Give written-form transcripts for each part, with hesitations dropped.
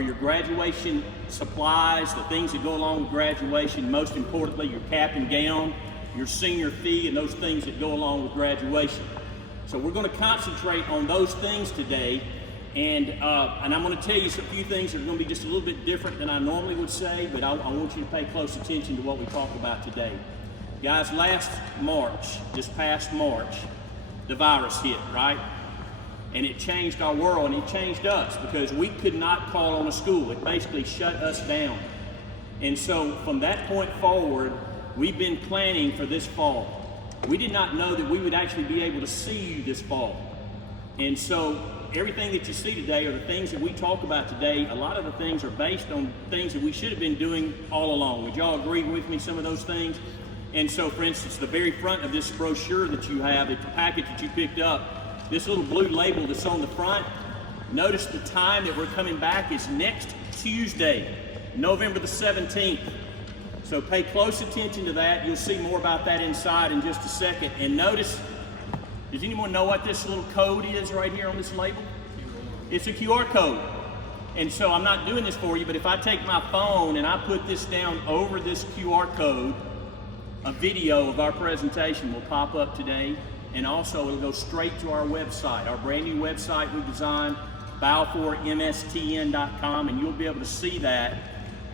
are your graduation supplies, the things that go along with graduation, most importantly, your cap and gown, your senior fee, and those things that go along with graduation. So we're going to concentrate on those things today, and I'm going to tell you a few things that are going to be just a little bit different than I normally would say, but I want you to pay close attention to what we talk about today. Guys, last March, this past March, the virus hit, right? And it changed our world, and it changed us, because we could not call on a school. It basically shut us down. And so from that point forward, we've been planning for this fall. We did not know that we would actually be able to see you this fall. And so everything that you see today, or the things that we talk about today, a lot of the things are based on things that we should have been doing all along. Would y'all agree with me, some of those things? And so, for instance, the very front of this brochure that you have, the packet that you picked up, this little blue label that's on the front, notice the time that we're coming back is next Tuesday, November the 17th. So pay close attention to that. You'll see more about that inside in just a second. And notice, does anyone know what this little code is right here on this label? It's a QR code. And so I'm not doing this for you, but if I take my phone and I put this down over this QR code, a video of our presentation will pop up today. And also it'll go straight to our website, our brand new website we designed, balfourmstn.com, and you'll be able to see that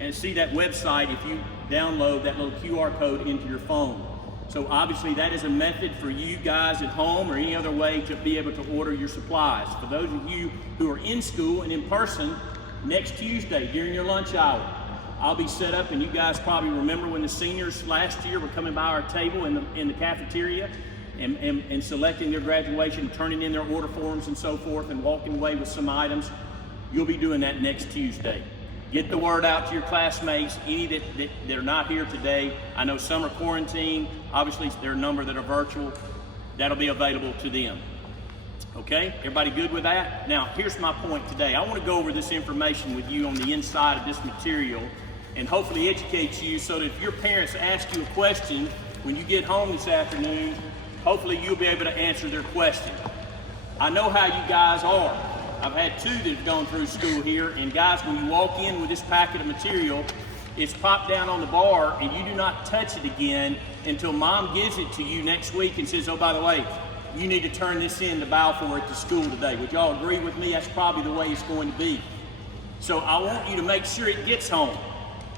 and see that website if you download that little QR code into your phone. So obviously that is a method for you guys at home or any other way to be able to order your supplies. For those of you who are in school and in person, next Tuesday during your lunch hour, I'll be set up, and you guys probably remember when the seniors last year were coming by our table in the cafeteria and selecting their graduation, turning in their order forms and so forth, and walking away with some items. You'll be doing that next Tuesday. Get the word out to your classmates, any that are not here today. I know some are quarantined. Obviously, there are a number that are virtual. That'll be available to them. Okay, everybody good with that? Now, here's my point today. I want to go over this information with you on the inside of this material and hopefully educate you so that if your parents ask you a question when you get home this afternoon, hopefully you'll be able to answer their question. I know how you guys are. I've had two that have gone through school here, and guys, when you walk in with this packet of material, it's popped down on the bar, and you do not touch it again until mom gives it to you next week and says, oh, by the way, you need to turn this in to Balfour at the school today. Would y'all agree with me? That's probably the way it's going to be. So I want you to make sure it gets home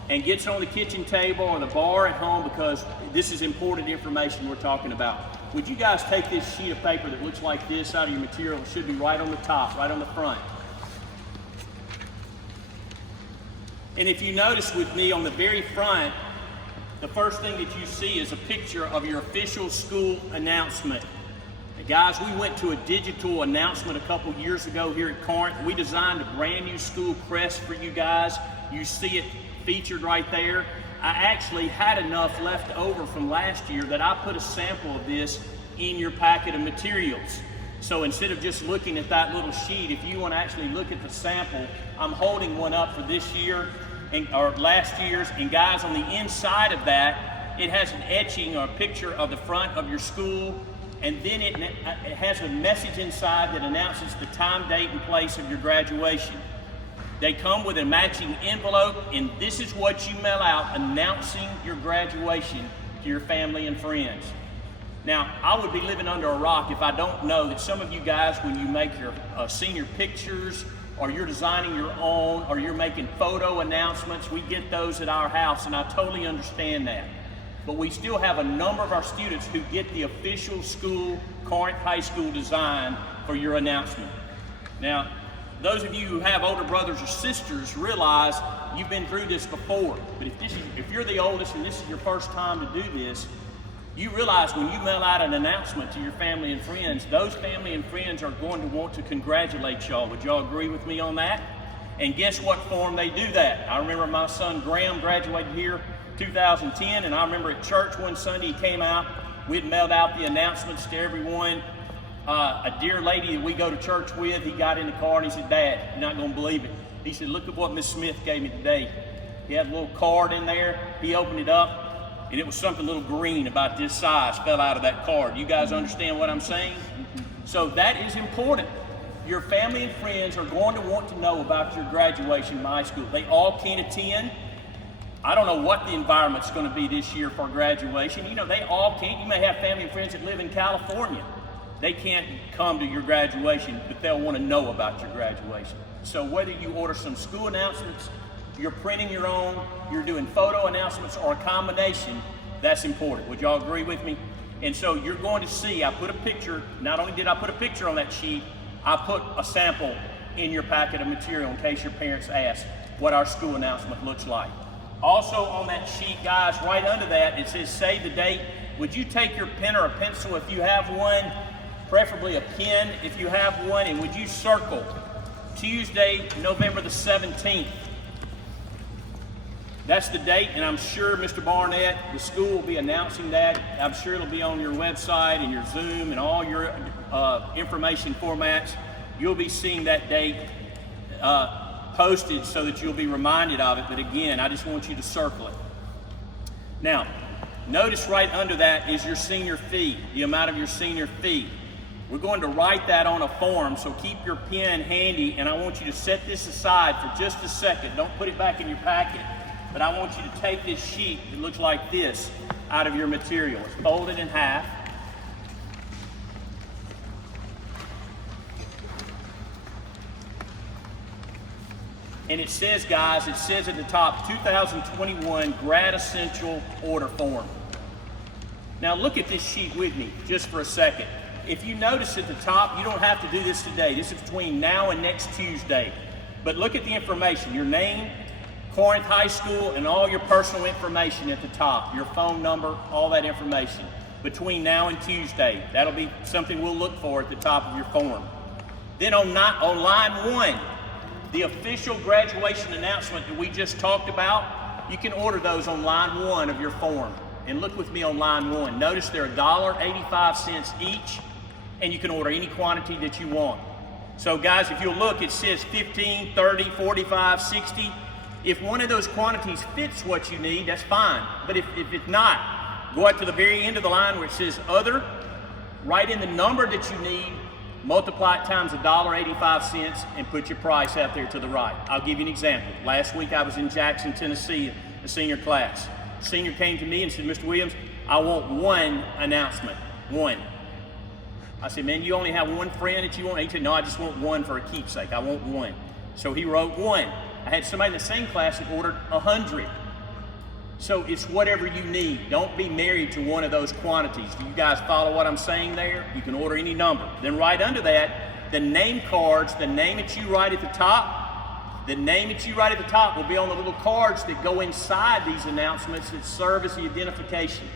and gets on the kitchen table or the bar at home, because this is important information we're talking about. Would you guys take this sheet of paper that looks like this out of your material? It should be right on the top, right on the front. And if you notice with me on the very front, the first thing that you see is a picture of your official school announcement. Now, guys, we went to a digital announcement a couple years ago here at Corinth. We designed a brand new School Crest for you guys. You see it featured right there. I actually had enough left over from last year that I put a sample of this in your packet of materials. So instead of just looking at that little sheet, if you want to actually look at the sample, I'm holding one up for this year or last year's. And guys, on the inside of that, it has an etching or a picture of the front of your school, and then it has a message inside that announces the time, date, and place of your graduation. They come with a matching envelope, and this is what you mail out announcing your graduation to your family and friends. Now, I would be living under a rock if I don't know that some of you guys, when you make your senior pictures, or you're designing your own, or you're making photo announcements, we get those at our house, and I totally understand that. But we still have a number of our students who get the official school, Corinth High School design for your announcement. Now, those of you who have older brothers or sisters realize you've been through this before. But if you're the oldest and this is your first time to do this, you realize when you mail out an announcement to your family and friends, those family and friends are going to want to congratulate y'all. Would y'all agree with me on that? And guess what form they do that? I remember my son Graham graduated here 2010, and I remember at church one Sunday he came out, we'd mailed out the announcements to everyone. A dear lady that we go to church with, he got in the car and he said, Dad, you're not going to believe it. He said, look at what Miss Smith gave me today. He had a little card in there. He opened it up, and it was something little green about this size fell out of that card. You guys understand what I'm saying? So that is important. Your family and friends are going to want to know about your graduation from high school. They all can't attend. I don't know what the environment's going to be this year for graduation. You know, they all can't. You may have family and friends that live in California. They can't come to your graduation, but they'll want to know about your graduation. So whether you order some school announcements, you're printing your own, you're doing photo announcements, or a combination, that's important. Would y'all agree with me? And so you're going to see, I put a picture, not only did I put a picture on that sheet, I put a sample in your packet of material in case your parents ask what our school announcement looks like. Also on that sheet, guys, right under that, it says save the date. Would you take your pen or a pencil if you have one, preferably a pen if you have one, and would you circle Tuesday, November the 17th? That's the date, and I'm sure Mr. Barnett, the school will be announcing that. I'm sure it'll be on your website and your Zoom and all your information formats. You'll be seeing that date posted so that you'll be reminded of it. But again, I just want you to circle it. Now, notice right under that is your senior fee, the amount of your senior fee. We're going to write that on a form, so keep your pen handy, and I want you to set this aside for just a second. Don't put it back in your packet. But I want you to take this sheet that looks like this out of your material. It's folded in half. And it says, guys, it says at the top, 2021 Grad Essential Order Form. Now look at this sheet with me just for a second. If you notice at the top, you don't have to do this today. This is between now and next Tuesday. But look at the information, your name, Corinth High School, and all your personal information at the top, your phone number, all that information. Between now and Tuesday, that'll be something we'll look for at the top of your form. Then on line 1, the official graduation announcement that we just talked about, you can order those on line 1 of your form. And look with me on line 1. Notice they're $1.85 each, and you can order any quantity that you want. So guys, if you'll look, it says 15, 30, 45, 60. If one of those quantities fits what you need, that's fine. But if it's not, go out to the very end of the line where it says other, write in the number that you need, multiply it times $1.85, and put your price out there to the right. I'll give you an example. Last week I was in Jackson, Tennessee, a senior class. A senior came to me and said, Mr. Williams, I want one announcement, one. I said, man, you only have one friend that you want? He said, no, I just want one for a keepsake. I want one. So he wrote one. I had somebody in the same class that ordered 100. So it's whatever you need. Don't be married to one of those quantities. Do you guys follow what I'm saying there? You can order any number. Then right under that, the name cards, the name that you write at the top, the name that you write at the top will be on the little cards that go inside these announcements that serve as the identification.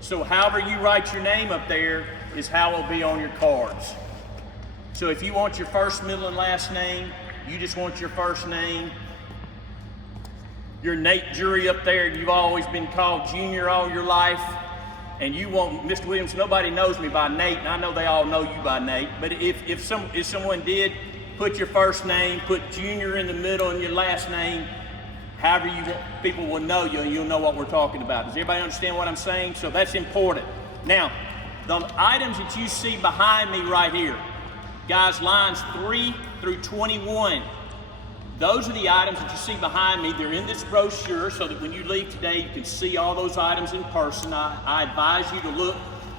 So however you write your name up there is how it will be on your cards. So if you want your first, middle, and last name, you just want your first name. You're Nate Jury up there, and you've always been called Junior all your life, and you want Mr. Williams. Nobody knows me by Nate, and I know they all know you by Nate. But if someone did, put your first name, put Junior in the middle, and your last name. However you want, people will know you, and you'll know what we're talking about. Does everybody understand what I'm saying? So that's important. Now, the items that you see behind me right here, guys, lines 3 through 21. Those are the items that you see behind me. They're in this brochure so that when you leave today, you can see all those items in person. I advise you to look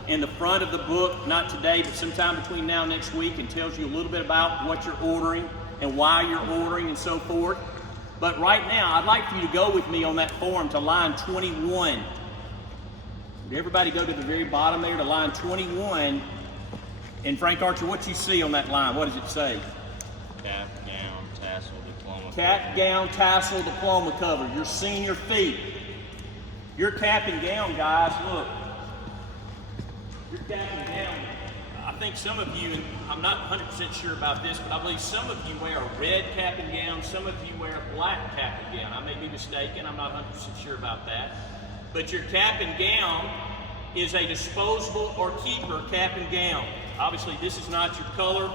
in the front of the book, not today, but sometime between now and next week, and tells you a little bit about what you're ordering and why you're ordering and so forth. But right now, I'd like for you to go with me on that form to line 21. Everybody go to the very bottom there to line 21. And Frank Archer, what you see on that line, what does it say? Cap, gown, tassel, diploma. Cap, gown, tassel, diploma cover. Your senior fee. Your cap and gown, guys, look. Your cap and gown. I think some of you, and I'm not 100% sure about this, but I believe some of you wear a red cap and gown, some of you wear a black cap and gown. I may be mistaken, I'm not 100% sure about that. But your cap and gown is a disposable or keeper cap and gown. Obviously, this is not your color,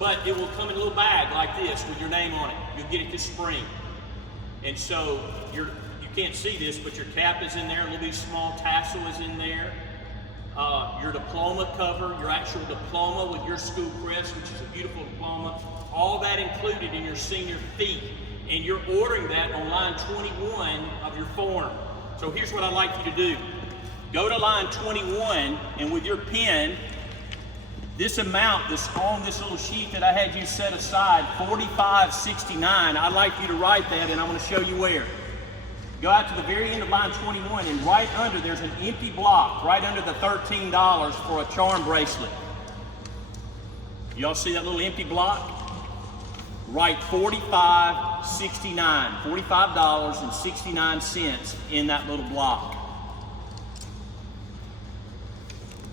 but it will come in a little bag like this with your name on it. You'll get it this spring. And so you can't see this, but your cap is in there, a little bit small tassel is in there. your diploma cover, your actual diploma with your School Crest, which is a beautiful diploma, all that included in your senior fee. And you're ordering that on line 21 of your form. So here's what I'd like you to do. Go to line 21, and with your pen, this amount that's on this little sheet that I had you set aside, $45.69, I'd like you to write that, and I'm going to show you where. Go out to the very end of line 21, and right under there's an empty block, right under the $13 for a charm bracelet. Y'all see that little empty block? Write $45.69, $45.69 in that little block.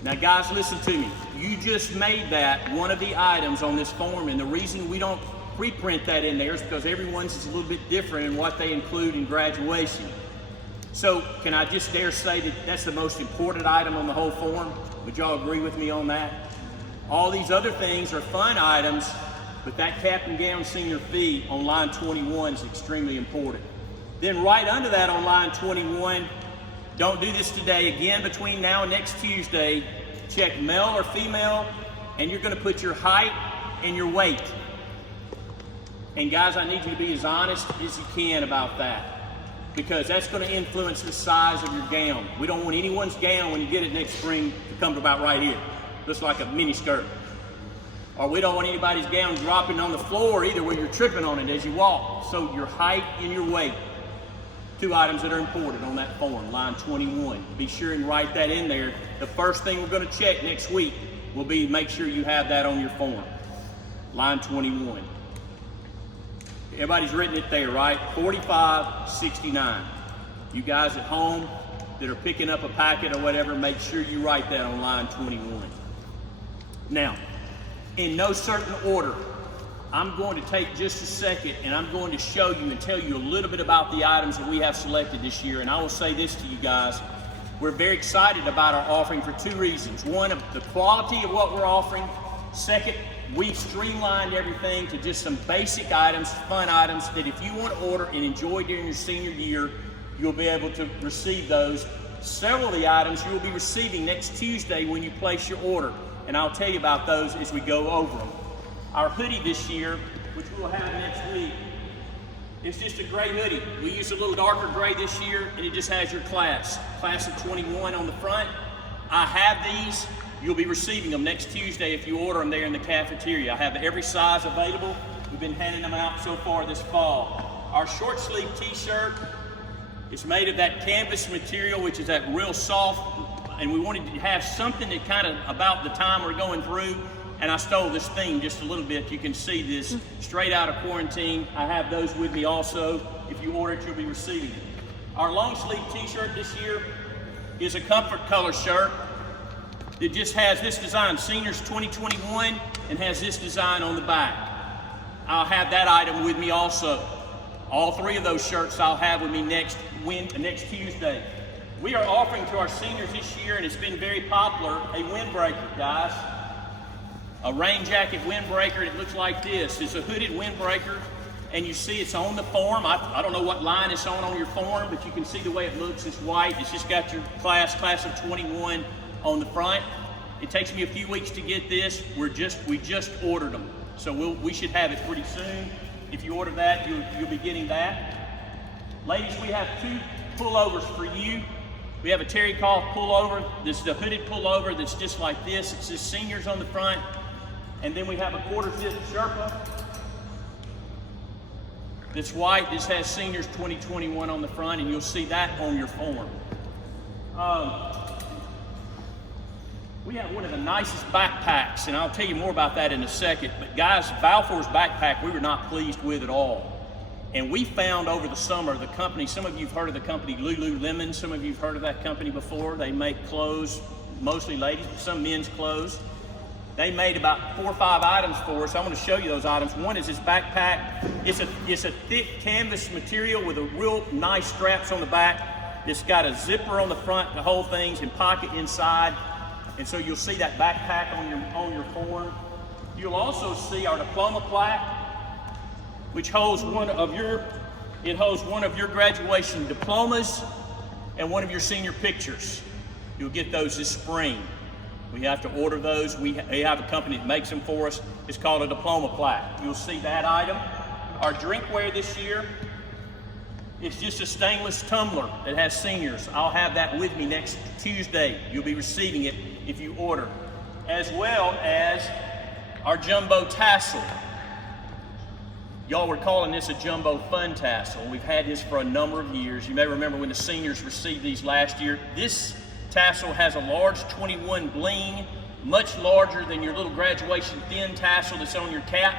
Now guys, listen to me. You just made that one of the items on this form, and the reason we don't reprint that in there is because everyone's is a little bit different in what they include in graduation. So can I just dare say that that's the most important item on the whole form? Would y'all agree with me on that? All these other things are fun items, but that cap and gown senior fee on line 21 is extremely important. Then right under that on line 21, don't do this today. Again, between now and next Tuesday, check male or female, and you're going to put your height and your weight. And guys, I need you to be as honest as you can about that, because that's going to influence the size of your gown. We don't want anyone's gown when you get it next spring to come to about right here. Looks like a mini skirt. Or we don't want anybody's gown dropping on the floor either, where you're tripping on it as you walk. So your height and your weight, two items that are important on that form, line 21. Be sure and write that in there. The first thing we're going to check next week will be make sure you have that on your form, line 21. Everybody's written it there, right? $45.69. You guys at home that are picking up a packet or whatever, make sure you write that on line 21. Now, in no certain order, I'm going to take just a second and I'm going to show you and tell you a little bit about the items that we have selected this year. And I will say this to you guys, we're very excited about our offering for two reasons. One, the quality of what we're offering. Second, we've streamlined everything to just some basic items, fun items that if you want to order and enjoy during your senior year, you'll be able to receive those. Several of the items you will be receiving next Tuesday when you place your order. And I'll tell you about those as we go over them. Our hoodie this year, which we'll have next week, it's just a gray hoodie. We used a little darker gray this year, and it just has your class of 21 on the front. I have these. You'll be receiving them next Tuesday if you order them there in the cafeteria. I have every size available. We've been handing them out so far this fall. Our short sleeve t-shirt is made of that canvas material, which is that real soft, and we wanted to have something that kind of about the time we're going through, and I stole this theme just a little bit. You can see this straight out of quarantine. I have those with me also. If you order it, you'll be receiving it. Our long sleeve t-shirt this year is a comfort color shirt. It just has this design, Seniors 2021, and has this design on the back. I'll have that item with me also. All three of those shirts I'll have with me next Tuesday. We are offering to our seniors this year, and it's been very popular, a windbreaker, guys. A rain jacket windbreaker. It looks like this. It's a hooded windbreaker, and you see it's on the form. I don't know what line it's on your form, but you can see the way it looks. It's white. It's just got your class of 21 on the front. It takes me a few weeks to get this. We just ordered them, so we should have it pretty soon. If you order that, you'll be getting that. Ladies, we have two pullovers for you. We have a terry cloth pullover. This is a hooded pullover that's just like this. It says seniors on the front, and then we have a quarter zip Sherpa that's white. This has seniors 2021 on the front, and you'll see that on your form. We have one of the nicest backpacks, and I'll tell you more about that in a second. But guys, Balfour's backpack we were not pleased with at all. And we found over the summer the company, some of you have heard of the company Lululemon, some of you have heard of that company before. They make clothes, mostly ladies, but some men's clothes. They made about 4 or 5 items for us. I'm going to show you those items. One is this backpack. It's a thick canvas material with a real nice straps on the back. It's got a zipper on the front, the whole thing's in pocket inside. And so you'll see that backpack on your form. You'll also see our Diploma Plaque, which holds one of your graduation diplomas and one of your senior pictures. You'll get those this spring. We have to order those. We have a company that makes them for us. It's called a Diploma Plaque. You'll see that item. Our drinkware this year is just a stainless tumbler that has seniors. I'll have that with me next Tuesday. You'll be receiving it if you order. As well as our jumbo tassel. Y'all were calling this a jumbo fun tassel. We've had this for a number of years. You may remember when the seniors received these last year. This tassel has a large 21 bling, much larger than your little graduation thin tassel that's on your cap.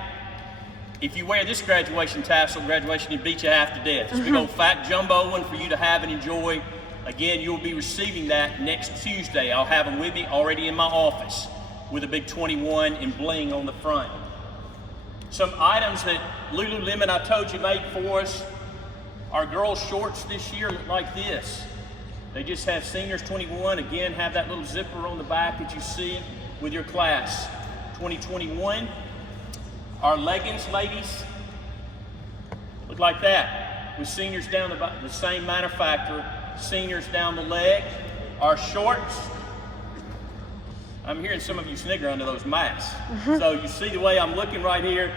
If you wear this graduation tassel, graduation will beat you half to death. It's a big old fat jumbo one for you to have and enjoy. Again, you'll be receiving that next Tuesday. I'll have them with me already in my office with a big 21 and bling on the front. Some items that Lululemon, I told you, made for us. Our girls' shorts this year look like this. They just have seniors 21, again, have that little zipper on the back that you see with your class 2021. Our leggings, ladies, look like that. With seniors down the same manufacturer, seniors down the leg. Our shorts, I'm hearing some of you snigger under those masks. So you see the way I'm looking right here.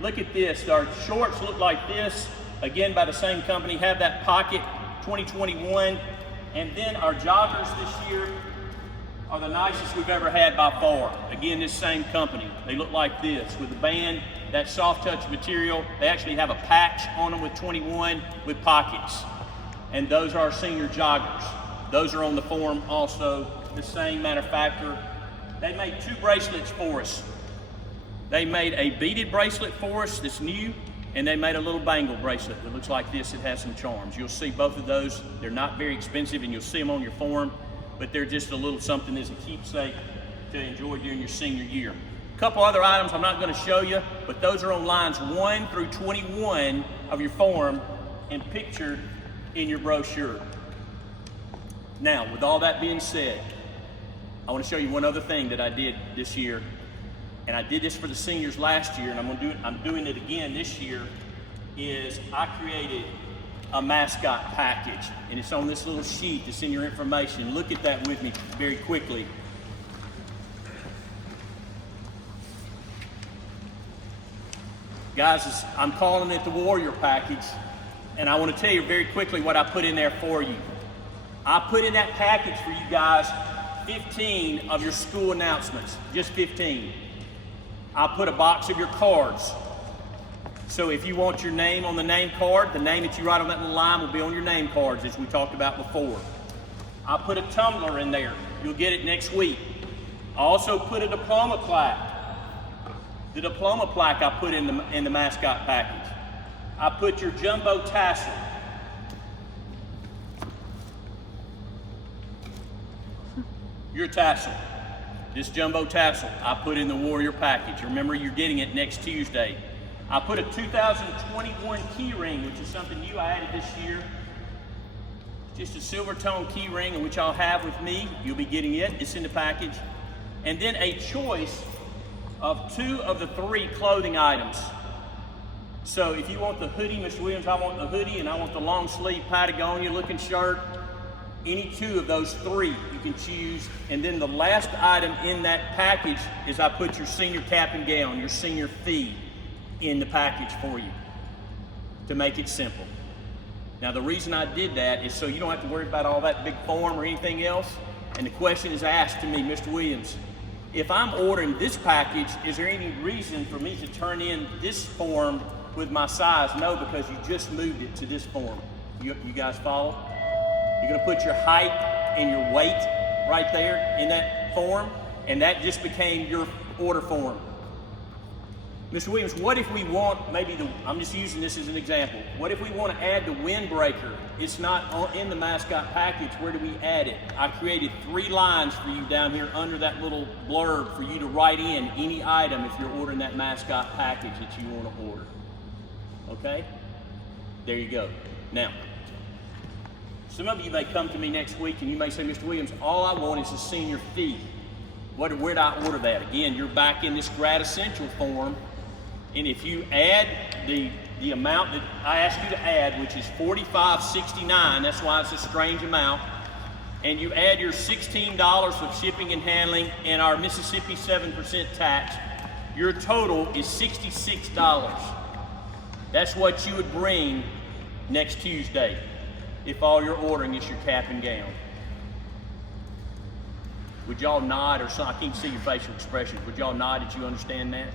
Look at this. Our shorts look like this. Again, by the same company, have that pocket 2021. And then our joggers this year are the nicest we've ever had by far. Again, this same company. They look like this with the band, that soft touch material. They actually have a patch on them with 21 with pockets. And those are our senior joggers. Those are on the form also, the same manufacturer. They made 2 bracelets for us. They made a beaded bracelet for us that's new, and they made a little bangle bracelet that looks like this. It has some charms. You'll see both of those. They're not very expensive, and you'll see them on your form, but they're just a little something as a keepsake to enjoy during your senior year. A couple other items I'm not going to show you, but those are on lines 1 through 21 of your form and pictured in your brochure. Now, with all that being said, I want to show you one other thing that I did this year. And I did this for the seniors last year, and I'm doing it again this year, is I created a mascot package. And it's on this little sheet that's in your information. Look at that with me very quickly. Guys, I'm calling it the Warrior Package. And I want to tell you very quickly what I put in there for you. I put in that package for you guys 15 of your school announcements, just 15. I put a box of your cards. So if you want your name on the name card, the name that you write on that little line will be on your name cards, as we talked about before. I put a tumbler in there. You'll get it next week. I also put a diploma plaque. The diploma plaque I put in the mascot package. I put your jumbo tassel. Your tassel. This jumbo tassel I put in the Warrior package. Remember, you're getting it next Tuesday. I put a 2021 key ring, which is something new I added this year. Just a silver tone key ring, which I'll have with me. You'll be getting it. It's in the package. And then a choice of 2 of the 3 clothing items. So if you want the hoodie, Mr. Williams, I want the hoodie, and I want the long sleeve Patagonia looking shirt. Any 2 of those 3 you can choose. And then the last item in that package is I put your senior cap and gown, your senior fee in the package for you to make it simple. Now the reason I did that is so you don't have to worry about all that big form or anything else. And the question is asked to me, Mr. Williams, if I'm ordering this package, is there any reason for me to turn in this form with my size? No, because you just moved it to this form. You guys follow? You're gonna put your height and your weight right there in that form, and that just became your order form. Mr. Williams, what if we want I'm just using this as an example. What if we want to add the windbreaker? It's not in the mascot package. Where do we add it? I created 3 lines for you down here under that little blurb for you to write in any item if you're ordering that mascot package that you want to order. Okay? There you go. Now, some of you may come to me next week and you may say, Mr. Williams, all I want is a senior fee. Where do I order that? Again, you're back in this Grad Essential form, and if you add the amount that I asked you to add, which is $45.69, that's why it's a strange amount, and you add your $16 of shipping and handling and our Mississippi 7% tax, your total is $66. That's what you would bring next Tuesday if all you're ordering is your cap and gown. Would y'all nod or something? I can't see your facial expressions. Would y'all nod that you understand that?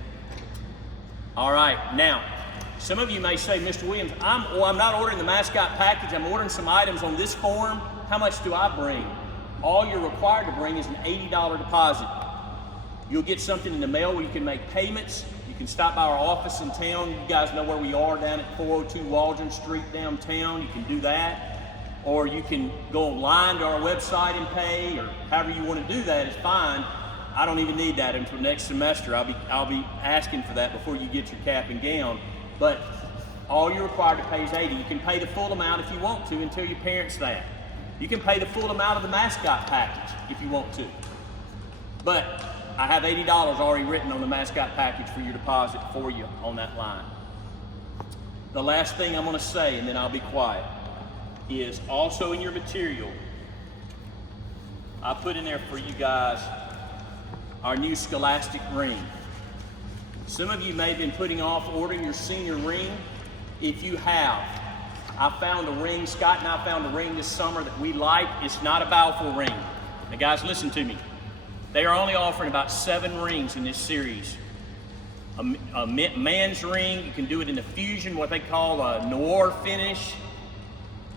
All right, now, some of you may say, Mr. Williams, I'm not ordering the mascot package, I'm ordering some items on this form. How much do I bring? All you're required to bring is an $80 deposit. You'll get something in the mail where you can make payments. You can stop by our office in town. You guys know where we are, down at 402 Waldron Street downtown. You can do that. Or you can go online to our website and pay, or however you want to do that is fine. I don't even need that until next semester. I'll be asking for that before you get your cap and gown. But all you're required to pay is $80. You can pay the full amount if you want to and tell your parents that. You can pay the full amount of the mascot package if you want to. But I have $80 already written on the mascot package for your deposit for you on that line. The last thing I'm going to say, and then I'll be quiet, is also in your material, I put in there for you guys our new scholastic ring. Some of you may have been putting off ordering your senior ring. If you have, I found a ring, Scott and I found a ring this summer that we like. It's not a Balfour ring. Now guys, listen to me. They are only offering about 7 rings in this series. A man's ring, you can do it in a fusion, what they call a noir finish.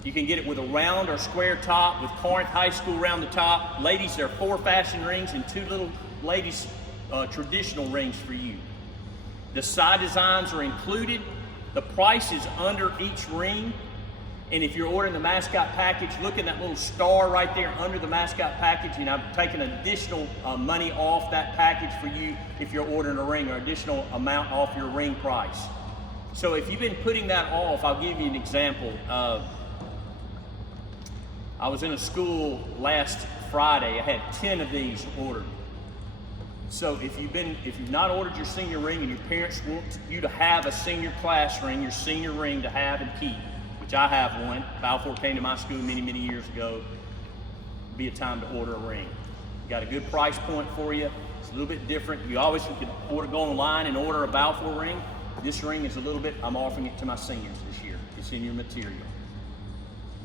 You can get it with a round or square top with Corinth High School around the top. Ladies, there are 4 fashion rings and 2 little ladies' traditional rings for you. The side designs are included. The price is under each ring. And if you're ordering the mascot package, look at that little star right there under the mascot package, and I'm taking additional money off that package for you if you're ordering a ring, or additional amount off your ring price. So if you've been putting that off, I'll give you an example. I was in a school last Friday. I had 10 of these ordered. So if you've not ordered your senior ring and your parents want you to have a senior class ring, your senior ring to have and keep, which I have one. Balfour came to my school many, many years ago. It'd be a time to order a ring. Got a good price point for you. It's a little bit different. You always can go online and order a Balfour ring. This ring is a little bit, I'm offering it to my seniors this year. It's in your material.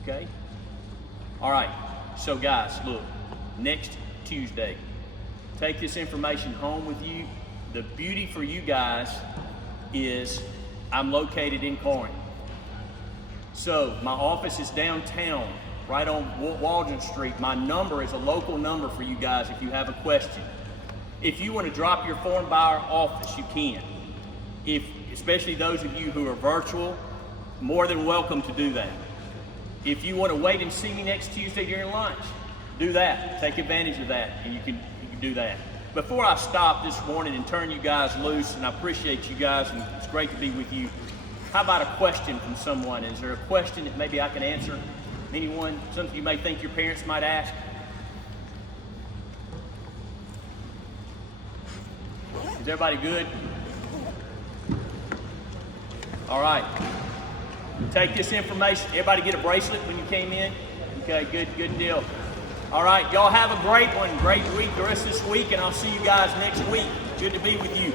Okay? All right. So guys, look, next Tuesday, take this information home with you. The beauty for you guys is I'm located in Corinth. So my office is downtown, right on Waldron Street. My number is a local number for you guys if you have a question. If you want to drop your form by our office, you can. Especially those of you who are virtual, more than welcome to do that. If you want to wait and see me next Tuesday during lunch, do that. Take advantage of that, and you can do that. Before I stop this morning and turn you guys loose, and I appreciate you guys, and it's great to be with you, how about a question from someone? Is there a question that maybe I can answer? Anyone? Something you may think your parents might ask? Is everybody good? All right. Take this information. Everybody get a bracelet when you came in? Okay, good deal. All right, y'all have a great one, great week the rest of this week, and I'll see you guys next week. Good to be with you.